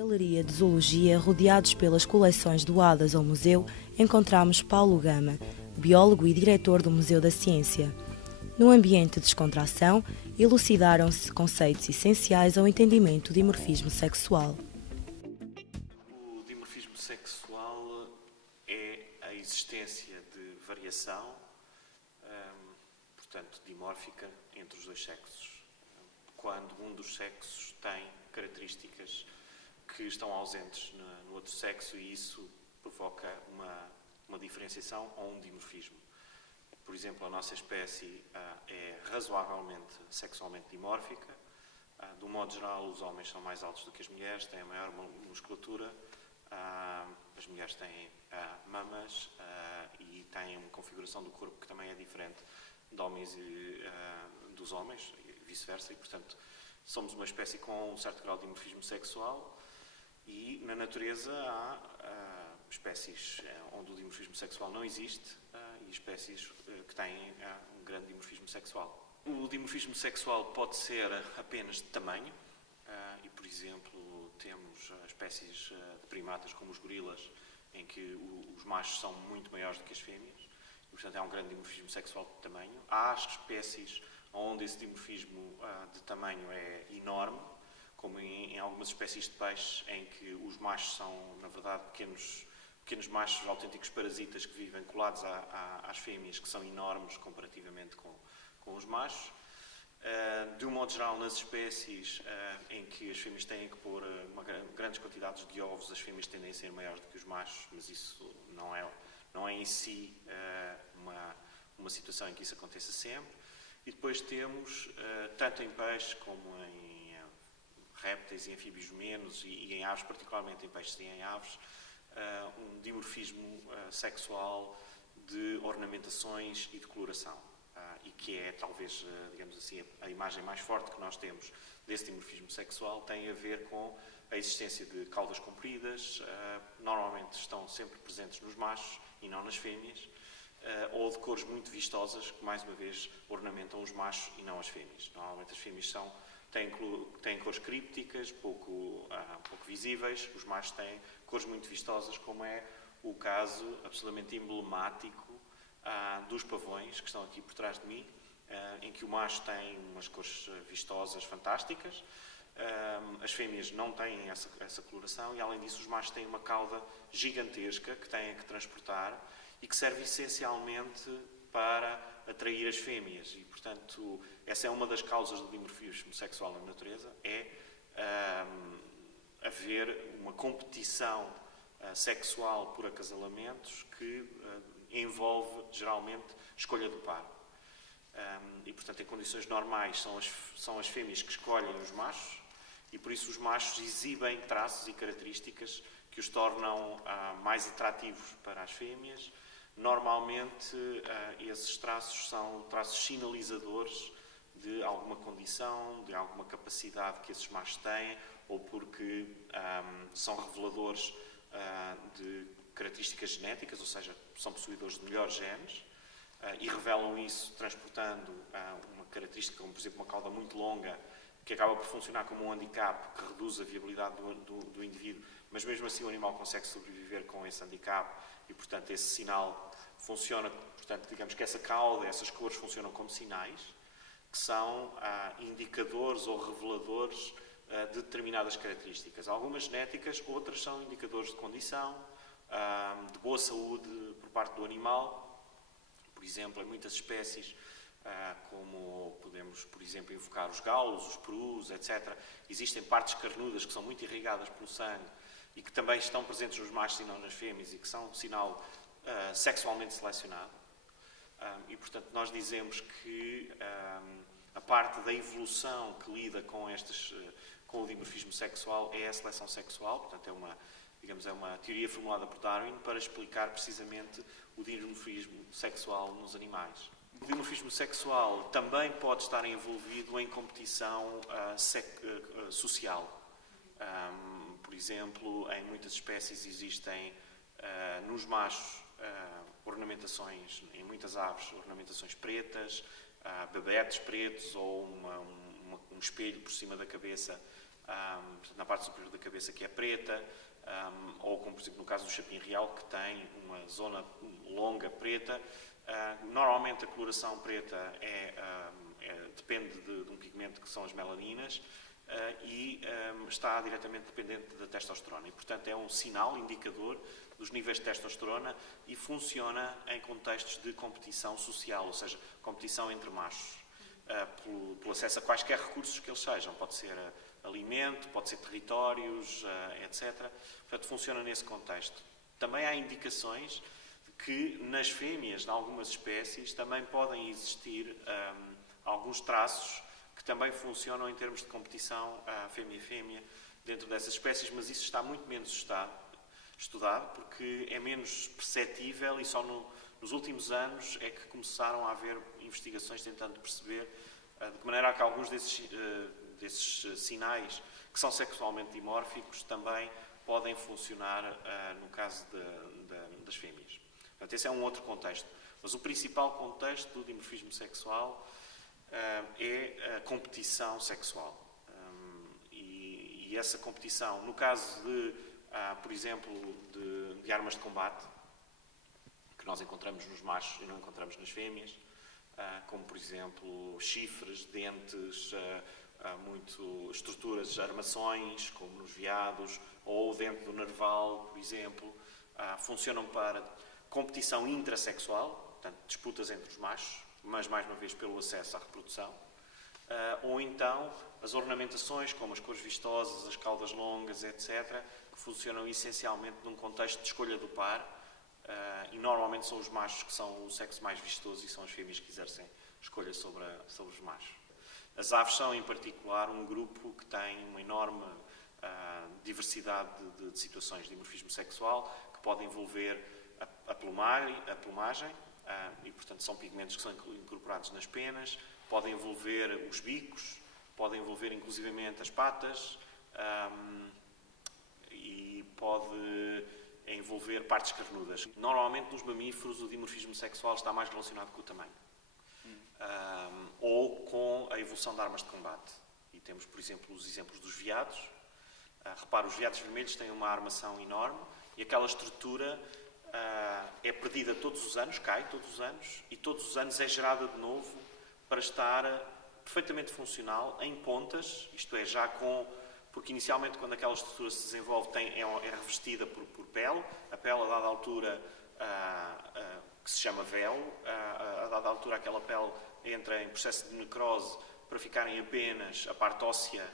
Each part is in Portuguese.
Galeria de Zoologia, rodeados pelas coleções doadas ao museu, encontramos Paulo Gama, biólogo e diretor do Museu da Ciência. Num ambiente de descontração, elucidaram-se conceitos essenciais ao entendimento do dimorfismo sexual. O dimorfismo sexual é a existência de variação, portanto, dimórfica entre os dois sexos. Quando um dos sexos tem características que estão ausentes no outro sexo e isso provoca uma diferenciação ou um dimorfismo. Por exemplo, a nossa espécie é razoavelmente sexualmente dimórfica. De um modo geral, os homens são mais altos do que as mulheres, têm a maior musculatura, as mulheres têm mamas e têm uma configuração do corpo que também é diferente de homens e dos homens, e vice-versa, e portanto somos uma espécie com um certo grau de dimorfismo sexual e na natureza há espécies onde o dimorfismo sexual não existe e espécies que têm um grande dimorfismo sexual. O dimorfismo sexual pode ser apenas de tamanho e, por exemplo, temos espécies de primatas como os gorilas em que os machos são muito maiores do que as fêmeas e, portanto, há um grande dimorfismo sexual de tamanho. Há espécies onde esse dimorfismo de tamanho é enorme, como em algumas espécies de peixes em que os machos são, na verdade, pequenos machos autênticos parasitas que vivem colados às fêmeas, que são enormes comparativamente com os machos. De um modo geral, nas espécies em que as fêmeas têm que pôr grandes quantidades de ovos, as fêmeas tendem a ser maiores do que os machos, mas isso não é em si uma situação em que isso aconteça sempre. E depois temos, tanto em peixes como em répteis e anfíbios menos, e em aves, particularmente em peixes e em aves, um dimorfismo sexual de ornamentações e de coloração. E que é, talvez, digamos assim, a imagem mais forte que nós temos desse dimorfismo sexual tem a ver com a existência de caudas compridas, normalmente estão sempre presentes nos machos e não nas fêmeas, ou de cores muito vistosas, que mais uma vez ornamentam os machos e não as fêmeas. Normalmente as fêmeas têm cores crípticas, pouco visíveis, os machos têm cores muito vistosas, como é o caso absolutamente emblemático dos pavões, que estão aqui por trás de mim, em que o macho tem umas cores vistosas fantásticas, as fêmeas não têm essa coloração e, além disso, os machos têm uma cauda gigantesca que têm que transportar e que serve essencialmente para atrair as fêmeas. E, portanto, essa é uma das causas do dimorfismo sexual na natureza, é haver uma competição sexual por acasalamentos que envolve, geralmente, escolha do par. E, portanto, em condições normais são as fêmeas que escolhem os machos e, por isso, os machos exibem traços e características que os tornam mais atrativos para as fêmeas. Normalmente, esses traços são traços sinalizadores de alguma condição, de alguma capacidade que esses machos têm ou porque são reveladores de características genéticas, ou seja, são possuidores de melhores genes e revelam isso transportando uma característica como, por exemplo, uma cauda muito longa que acaba por funcionar como um handicap que reduz a viabilidade do indivíduo, mas mesmo assim o animal consegue sobreviver com esse handicap e, portanto, esse sinal funciona, portanto, digamos que essa cauda, essas cores funcionam como sinais que são indicadores ou reveladores de determinadas características. Algumas genéticas, outras são indicadores de condição, de boa saúde por parte do animal. Por exemplo, em muitas espécies, como podemos, por exemplo, invocar os galos, os perus, etc., existem partes carnudas que são muito irrigadas pelo sangue e que também estão presentes nos machos e não nas fêmeas e que são um sinal sexualmente selecionado. E, portanto, nós dizemos que a parte da evolução que lida com o dimorfismo sexual é a seleção sexual, portanto é uma teoria formulada por Darwin para explicar precisamente o dimorfismo sexual nos animais. O dimorfismo sexual também pode estar envolvido em competição social. Por exemplo, em muitas espécies existem nos machos ornamentações, em muitas aves, ornamentações pretas, bebetes pretos ou um espelho por cima da cabeça na parte superior da cabeça que é preta, ou como por exemplo no caso do chapim real, que tem uma zona longa preta. Normalmente a coloração preta depende de um pigmento que são as melaninas e está diretamente dependente da testosterona e, portanto, é um sinal, indicador dos níveis de testosterona e funciona em contextos de competição social, ou seja, competição entre machos, pelo acesso a quaisquer recursos que eles sejam. Pode ser alimento, pode ser territórios, etc. Portanto, funciona nesse contexto. Também há indicações que nas fêmeas, em algumas espécies, também podem existir alguns traços que também funcionam em termos de competição fêmea-fêmea dentro dessas espécies, mas isso está muito menos estudado porque é menos perceptível e só nos últimos anos é que começaram a haver investigações tentando perceber de que maneira que alguns desses sinais que são sexualmente dimórficos também podem funcionar no caso das fêmeas. Portanto, esse é um outro contexto. Mas o principal contexto do dimorfismo sexual é a competição sexual. E essa competição, no caso por exemplo, de armas de combate, que nós encontramos nos machos e não encontramos nas fêmeas, como, por exemplo, chifres, dentes, muito estruturas, armações, como nos veados, ou dentro do narval, por exemplo, funcionam para competição intrasexual, portanto, disputas entre os machos, mas, mais uma vez, pelo acesso à reprodução. Ou então, as ornamentações, como as cores vistosas, as caudas longas, etc., que funcionam essencialmente num contexto de escolha do par, e normalmente são os machos que são o sexo mais vistoso e são as fêmeas que exercem escolha sobre os machos. As aves são, em particular, um grupo que tem uma enorme diversidade de situações de dimorfismo sexual, que podem envolver a plumagem, e, portanto, são pigmentos que são incorporados nas penas, podem envolver os bicos, podem envolver, inclusivamente, as patas, e pode envolver partes carnudas. Normalmente, nos mamíferos, o dimorfismo sexual está mais relacionado com o tamanho, ou com a evolução de armas de combate. E temos, por exemplo, os exemplos dos veados. Repara, os veados vermelhos têm uma armação enorme e aquela estrutura é perdida todos os anos, cai todos os anos, e todos os anos é gerada de novo para estar perfeitamente funcional em pontas, isto é, porque inicialmente quando aquela estrutura se desenvolve é revestida por pele, a pele a dada altura, que se chama véu, a dada altura aquela pele entra em processo de necrose para ficarem apenas a parte óssea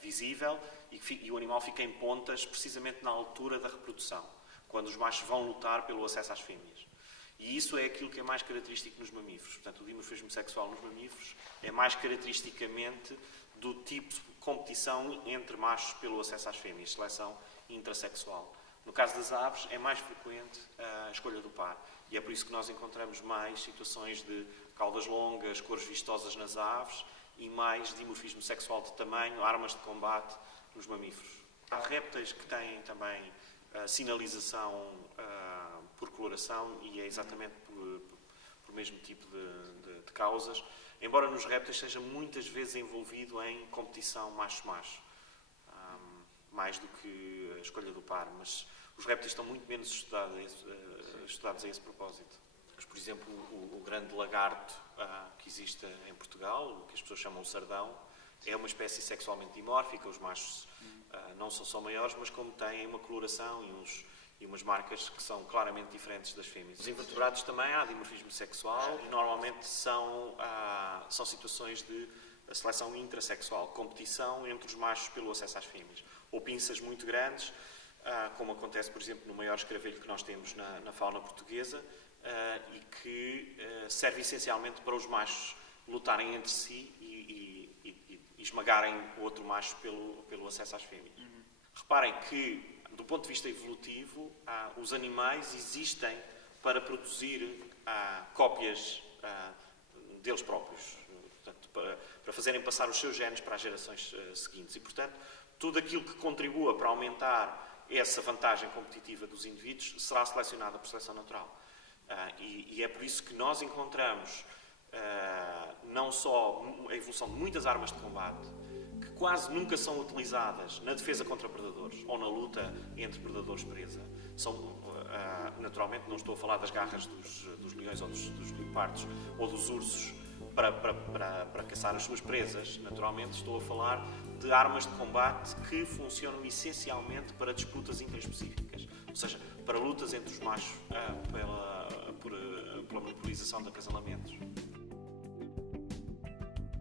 visível e o animal fica em pontas precisamente na altura da reprodução, quando os machos vão lutar pelo acesso às fêmeas. E isso é aquilo que é mais característico nos mamíferos. Portanto, o dimorfismo sexual nos mamíferos é mais caracteristicamente do tipo de competição entre machos pelo acesso às fêmeas, seleção intrasexual. No caso das aves, é mais frequente a escolha do par. E é por isso que nós encontramos mais situações de caudas longas, cores vistosas nas aves e mais dimorfismo sexual de tamanho, armas de combate nos mamíferos. Há répteis que têm também sinalização por coloração e é exatamente por mesmo tipo de causas, embora nos répteis seja muitas vezes envolvido em competição macho-macho, mais do que a escolha do par, mas os répteis estão muito menos estudados a esse propósito. Mas, por exemplo, o grande lagarto que existe em Portugal, o que as pessoas chamam de sardão, é uma espécie sexualmente dimórfica. Os machos não são só maiores, mas como têm uma coloração e umas marcas que são claramente diferentes das fêmeas. Os invertebrados também há dimorfismo sexual e normalmente são situações de seleção intrasexual, competição entre os machos pelo acesso às fêmeas. Ou pinças muito grandes, como acontece, por exemplo, no maior escravelho que nós temos na fauna portuguesa, e que serve essencialmente para os machos lutarem entre si e esmagarem o outro macho pelo acesso às fêmeas. Reparem que, do ponto de vista evolutivo, os animais existem para produzir cópias deles próprios, portanto, para fazerem passar os seus genes para as gerações seguintes. E, portanto, tudo aquilo que contribua para aumentar essa vantagem competitiva dos indivíduos será selecionado por seleção natural. E é por isso que nós encontramos não só a evolução de muitas armas de combate, que quase nunca são utilizadas na defesa contra predadores ou na luta entre predadores-presa. Naturalmente, não estou a falar das garras dos leões ou dos leopardos ou dos ursos para caçar as suas presas. Naturalmente, estou a falar de armas de combate que funcionam essencialmente para disputas interespecíficas, ou seja, para lutas entre os machos pela monopolização de acasalamentos.